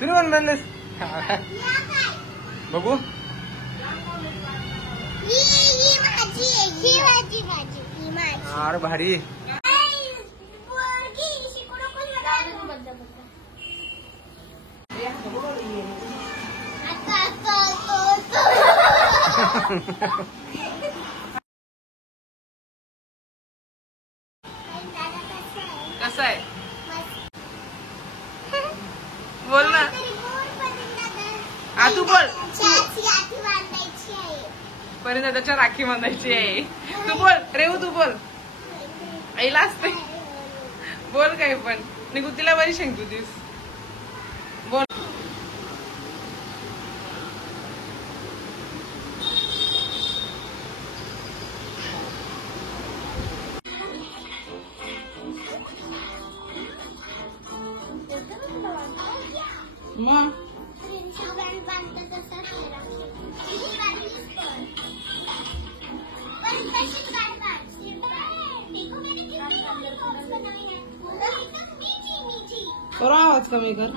तुम्ही पण बनलेस बघू. अरे भारी. कसं आहे बोल ना. तू बोल. परिणताच्या राखी बांधायची आहे. तू बोल रेवू. तू बोल. आईला असते बोल काही पण. निघू तिला बरी शेंग तुझीस बोल. मग थोडा आवाज कमी कर.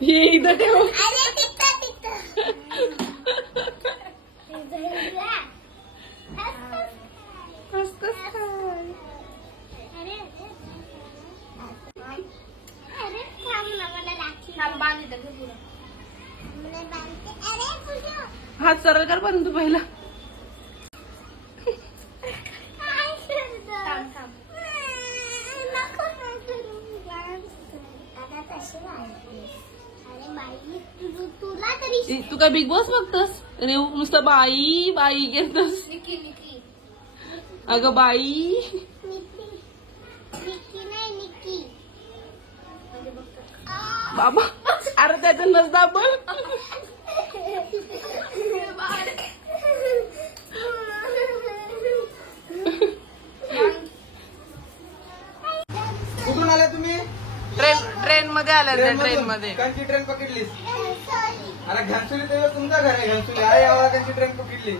ये इधर ठेव. हात सरळ कर परंतु पहिला. तू काय बिग बॉस बघतस रेव? नुसतं बाई बाई घेतस. अगं बाई बाबा. अरे त्याचं नस दाबल. कुठून आले तुम्ही? ट्रेन मध्ये आल्या. ट्रेन मध्ये त्यांची ट्रेन पकडलीस? अरे घानसुली तेव्हा तुमचं घर आहे. घानसुली आई आवाज त्यांची ट्रेन पकडली.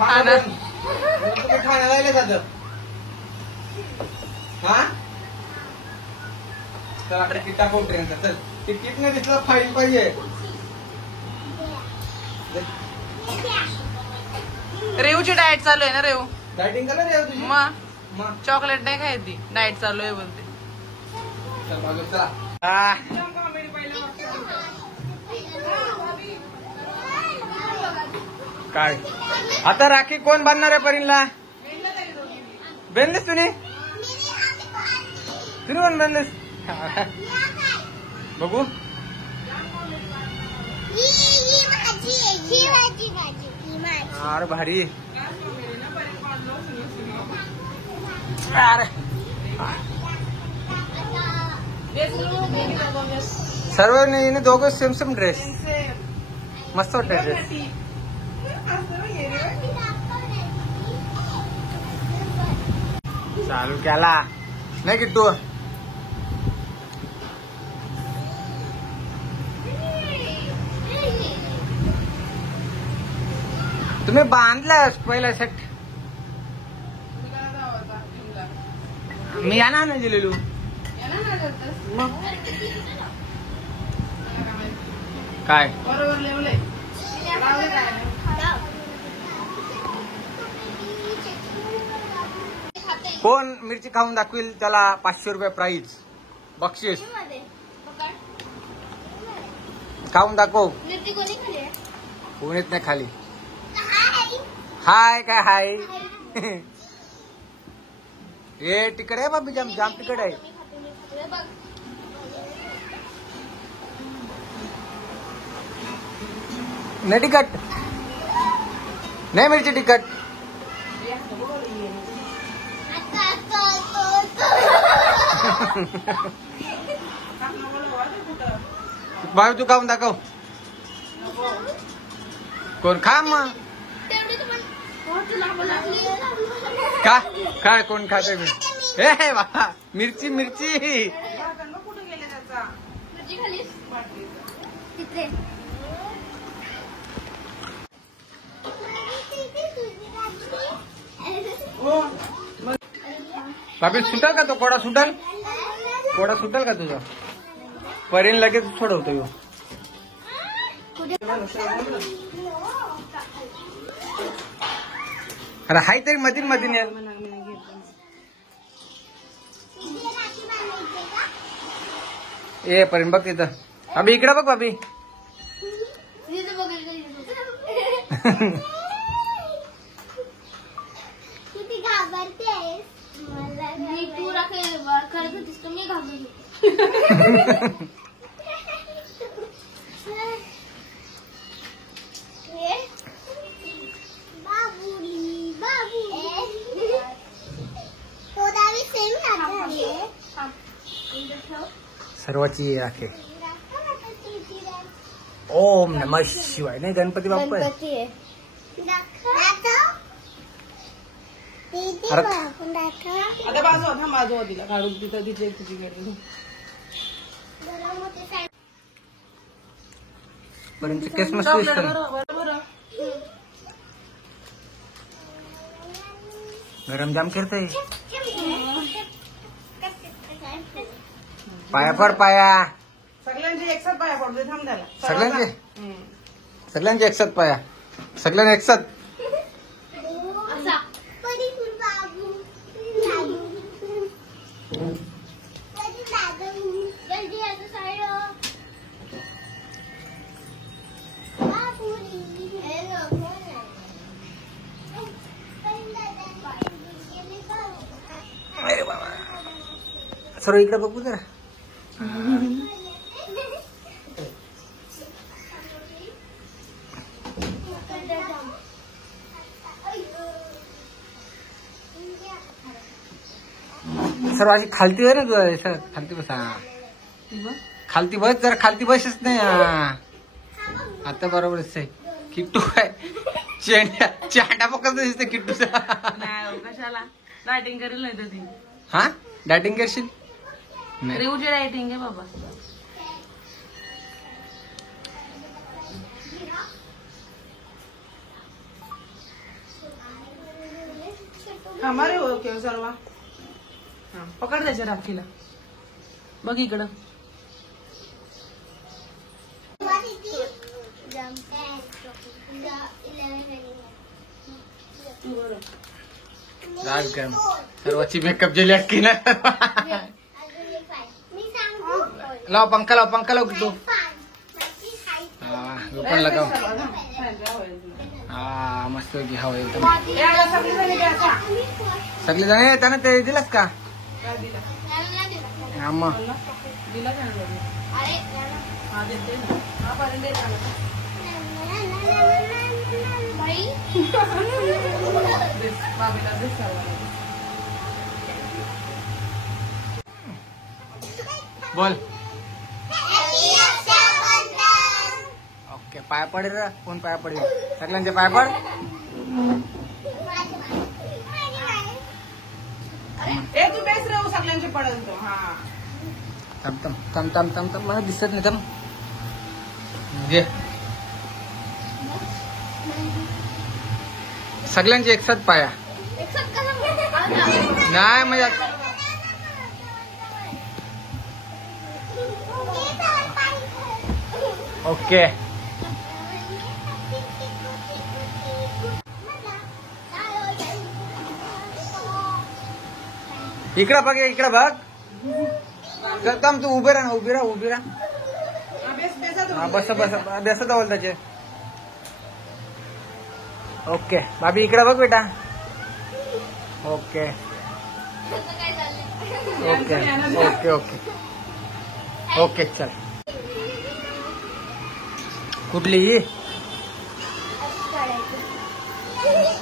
तुम्ही ठाण्याला आले साधं. हा चला तिकीट टाकू ट्रेनचा. चल तिकीट नाही दिसलं फाईन पाहिजे. रेवची डाएट चालू आहे ना रेव? डायटिंग करा रे तुझी. मग चॉकलेट नाही खायची. डाएट चालू आहे बोलते. चल बाजू चला. काय आता राखी कोण बांधणार आहे परीनला? बेनलेस तुम्ही? तुम्ही पण बेनलेस बघू. अरे भारी. सर्व नाही दोघं सेम सेम ड्रेस. मस्त वाटत ड्रेस. चालू केला नाही किट्टू? तुम्ही बांधलास पहिला सेट. मी याना नाही दिलेलो. काय कोण मिरची खाऊन दाखवेल त्याला 500 रुपये प्राइज बक्षीस. खाऊन दाखव. कोण येत नाही खाली. हाय काय हाय. हे तिकड आहे बाबी. जाम जाम तिकड आहे. नाही तिकट नाही मिरची तिकट. बाबी तू खाऊन दाखव. कोण खा मग का काय कोण खाते मी हे बाबा मिरची मिरची. कुठे गेले त्याचा बाबी सुटल का तो कोडा सुटल कोडा सुटल का तुझा. परीन लगेच सोडवतो ह्यो. अरे हाय तरी मधीन मधीन यार. ए परीन बघ तिथं. बाबी इकडे बघ बाबी. किती घाबरतेस मला. तू राखे खरं होतीस तुम्ही घाबरली. बाबुली बाबू तोडावी सेम लागते. सर्वाची राखे. ओम नमः शिवाय नाही गणपती बाप्पा आहे. गणपती आहे. अरे आता बाजू तिला काढून तिथं तिथे तुझी गेली. पर्यंत केस मस्त दिसतो. बरोबर गरम जाम करतोय. पाया पड पाया. सगळ्यांचे एकसाथ पाया पडते थांब त्याला. सगळ्यांचे एकसाथ पाया. सगळ्यांना एकसाथ. अरे बाबा सर्व इकडे बघू जरा. सर्व अशी खालती आहे ना तू. सर खालती बसा. खालती बस जरा. खालती बसच नाही. आता बरोबरच आहे. किट्टू काय चांडा पकडत दिसते किट्टूचा. नाही कशाला डायटिंग करेल नाही तर ती. हा डायटिंग करशील. रेवची डायटिंग आहे बाबा. हमारे ओके सर्व पकड द्यायच्या राखीला. बघ इकडं. राजगम सर्वाची मेकअप जेली अटकी ना. लाव पंखा लाव पंखा लाव किट्टू. हा पण लगाव. हा मस्त की हवा एकदम. सगळे जण येताना ते दिलंस का. हा मग दिला काय हा देते ना. हा पर्यंत दे ना. बाबीला दिस सर्वांना. बोल. ओके पाया पडेल रे. कोण पाया पडेल. सगळ्यांचे पाया पड. ए तू बेस रे सगळ्यांचे पडेल तो. हा तम तम तम तम तम तम मला दिसत नाही. तम घे. सगळ्यांचे एकसाथ पाया. नाही म्हणजे ओके. इकडं बघ इकडं बघ. तम तू उभे राहा ना. उभी राहा उभी राहा. हा बस बस बेसत बोल त्याचे. ओके बाबी इकडे बघ बेटा. Okay okay okay okay okay चल. कुठली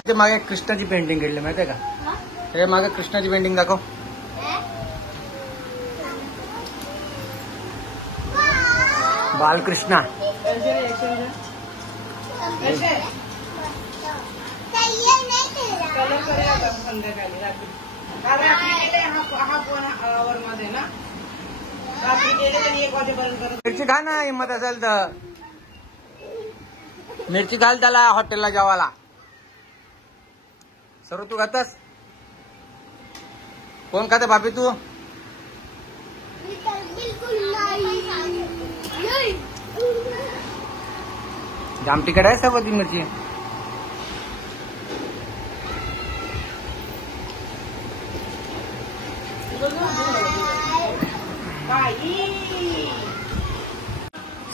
ते मागे कृष्णाची पेंटिंग काढली माहितीये का. ते मागे कृष्णाची पेंटिंग दाखव. बालकृष्णा त्यांचे रिएक्शन द्या. कसे आहे? कलर करूया आता संध्याकाळी रात्री. काल रात्री गेले हा फोन आवर मध्ये ना, रात्री गेले तरी 1 वाजेपर्यंत करत. मिरची खा ना, हिंमत असेल तर मिरची घाल त्याला हॉटेलला जेवायला. सर्व तू खातस? कोण खाते भाभी तू? बिलकुल नाही. जाम तिकट आहे सर्व ती मिरची.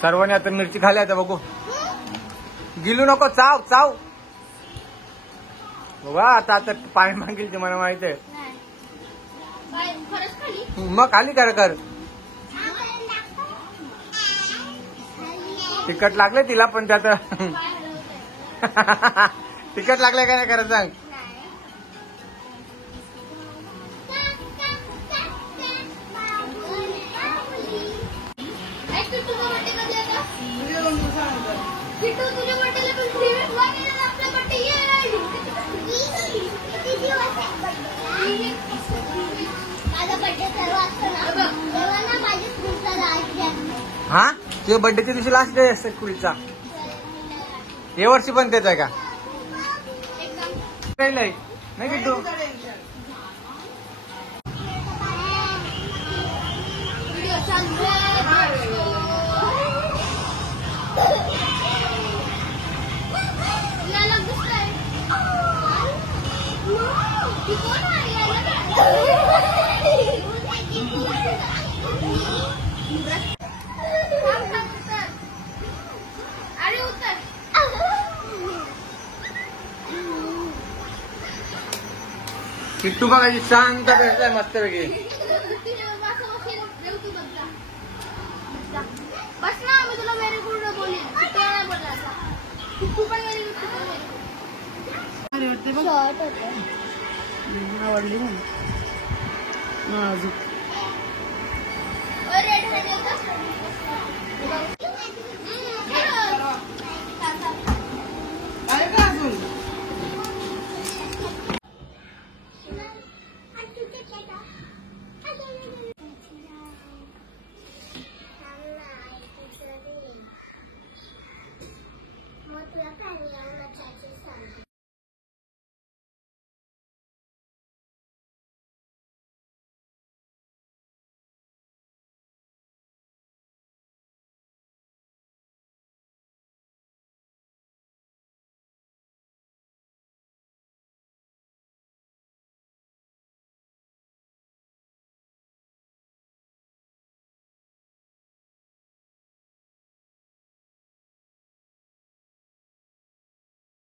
सर्वांनी आता मिरची खाली आता बघू. गिलू नको, चाव चाव बाबा. आता आता पाणी मागेल ते मला माहित आहे. खरंच खाली मग खाली कर. तिखट लागले तिला पण त्यात. तिखट लागले का नाही खरं सांग. तुझे 2 दिवसानंतर. किट्टू तुझ्या बर्थडेला पण प्रीमियम वाटेल आपला बर्थडे येईल. किती दिवस आहे माझा बर्थडे सर्व असतो ना तेव्हा ना माझ्या स्कूलचा लास्ट डे. हा तुझ्या बर्थडेच्या दिवशी लास्ट डे असते स्कूलचा. हे वर्षी पण तेच आहे का? नाही किट्टू. तुझं टेन्शन. व्हिडिओ चालू आहे. याला दिसतंय. ती कोण आहे अरे उतर. किट्टू बघायची शांत भेटलाय मस्त वेगळी. बस ना मी तुला व्हेरी गुड बोलेन. तू पण व्हेरी गुड. भारी वाटते बघ. शॉर्ट होतं. आवडली ना. नाजूक. रेड हँडल का? आहे का अजून?